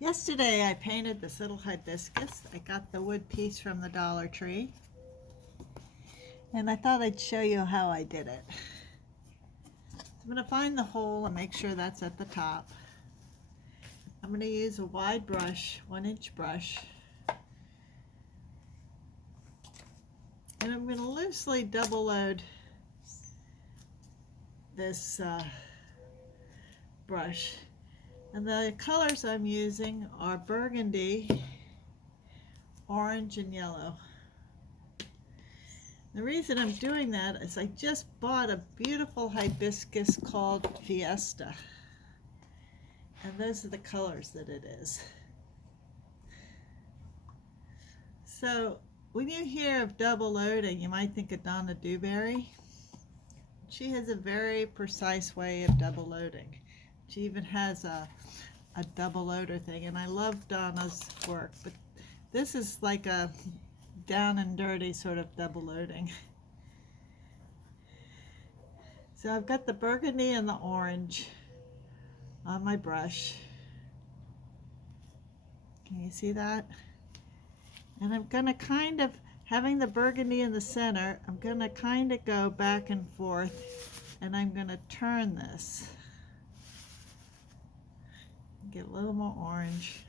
Yesterday I painted this little hibiscus. I got the wood piece from the Dollar Tree, and I thought I'd show you how I did it. I'm going to find the hole and make sure that's at the top. I'm going to use a wide brush, 1-inch brush, and I'm going to loosely double load this brush. And the colors I'm using are burgundy, orange, and yellow. The reason I'm doing that is I just bought a beautiful hibiscus called Fiesta. And those are the colors that it is. So when you hear of double loading, you might think of Donna Dewberry. She has a very precise way of double loading. She even has a double loader thing, and I love Donna's work, but this is like a down and dirty sort of double loading. So I've got the burgundy and the orange on my brush. Can you see that? And I'm gonna kind of, having the burgundy in the center, I'm gonna kind of go back and forth, and I'm gonna turn this. Get a little more orange.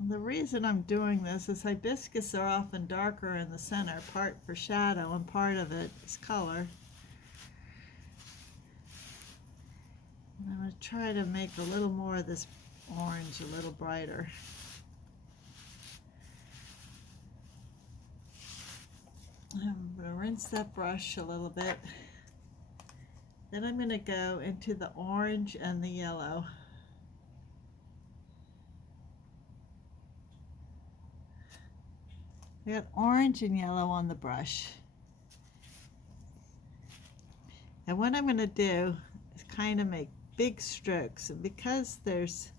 And the reason I'm doing this is hibiscus are often darker in the center, part for shadow and part of it is color. And I'm going to try to make a little more of this orange a little brighter. I'm going to rinse that brush a little bit. Then I'm going to go into the orange and the yellow. I got orange and yellow on the brush. And what I'm going to do is kind of make big strokes. And because there's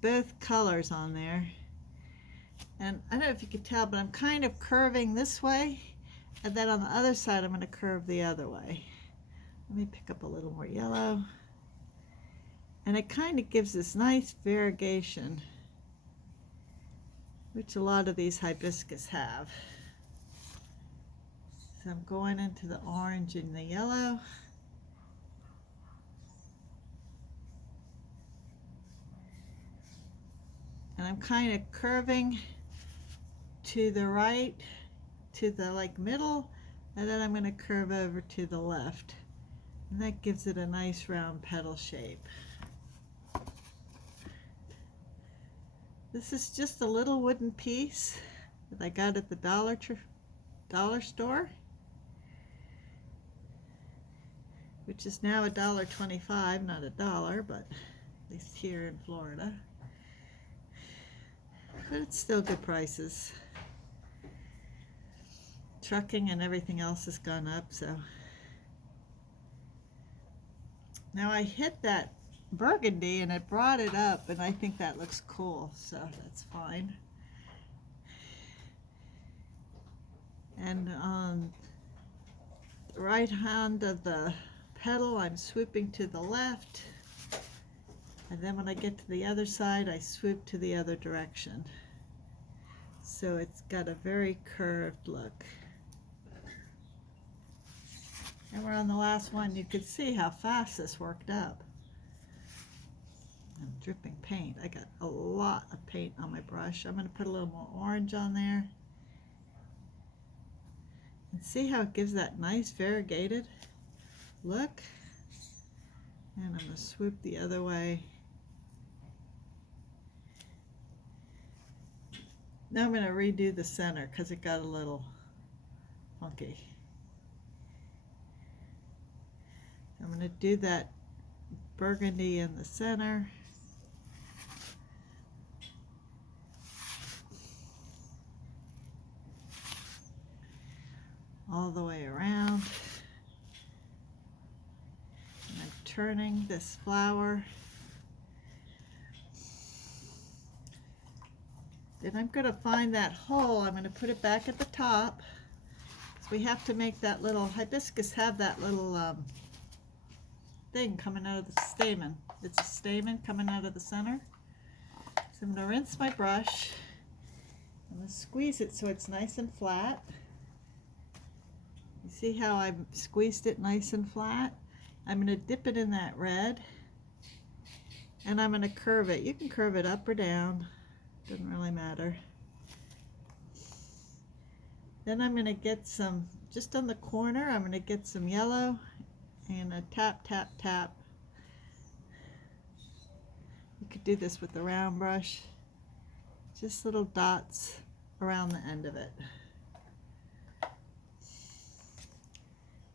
both colors on there, and I don't know if you could tell, but I'm kind of curving this way, and then on the other side I'm going to curve the other way. Let me pick up a little more yellow. And it kind of gives this nice variegation, which a lot of these hibiscus have. So I'm going into the orange and the yellow. And I'm kind of curving to the right, to the middle, and then I'm going to curve over to the left. And that gives it a nice round petal shape. This is just a little wooden piece that I got at the dollar store, which is now $1.25, not $1, but at least here in Florida. But it's still good prices. Trucking and everything else has gone up, so. Now I hit that burgundy and it brought it up, and I think that looks cool, so that's fine. And on the right hand of the petal, I'm swooping to the left, and then when I get to the other side, I swoop to the other direction. So it's got a very curved look. And we're on the last one. You could see how fast this worked up. I'm dripping paint. I got a lot of paint on my brush. I'm going to put a little more orange on there. And see how it gives that nice variegated look? And I'm going to swoop the other way. Now I'm going to redo the center because it got a little funky. I'm going to do that burgundy in the center. All the way around. And I'm turning this flower. Then I'm going to find that hole. I'm going to put it back at the top. So we have to make that little hibiscus have that little thing coming out of the stamen. It's a stamen coming out of the center. So I'm going to rinse my brush. I'm going to squeeze it so it's nice and flat. You see how I squeezed it nice and flat? I'm going to dip it in that red, and I'm going to curve it. You can curve it up or down, doesn't really matter. Then I'm going to get some, just on the corner, I'm going to get some yellow and a tap, tap, tap. You could do this with the round brush, just little dots around the end of it.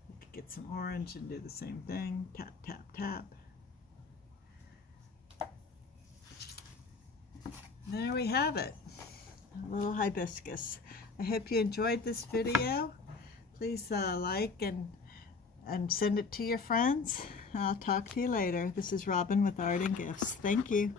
You could get some orange and do the same thing, tap, tap, tap. There we have it, a little hibiscus. I hope you enjoyed this video. Please like and send it to your friends. I'll talk to you later. This is Robin with Art and Gifts. Thank you.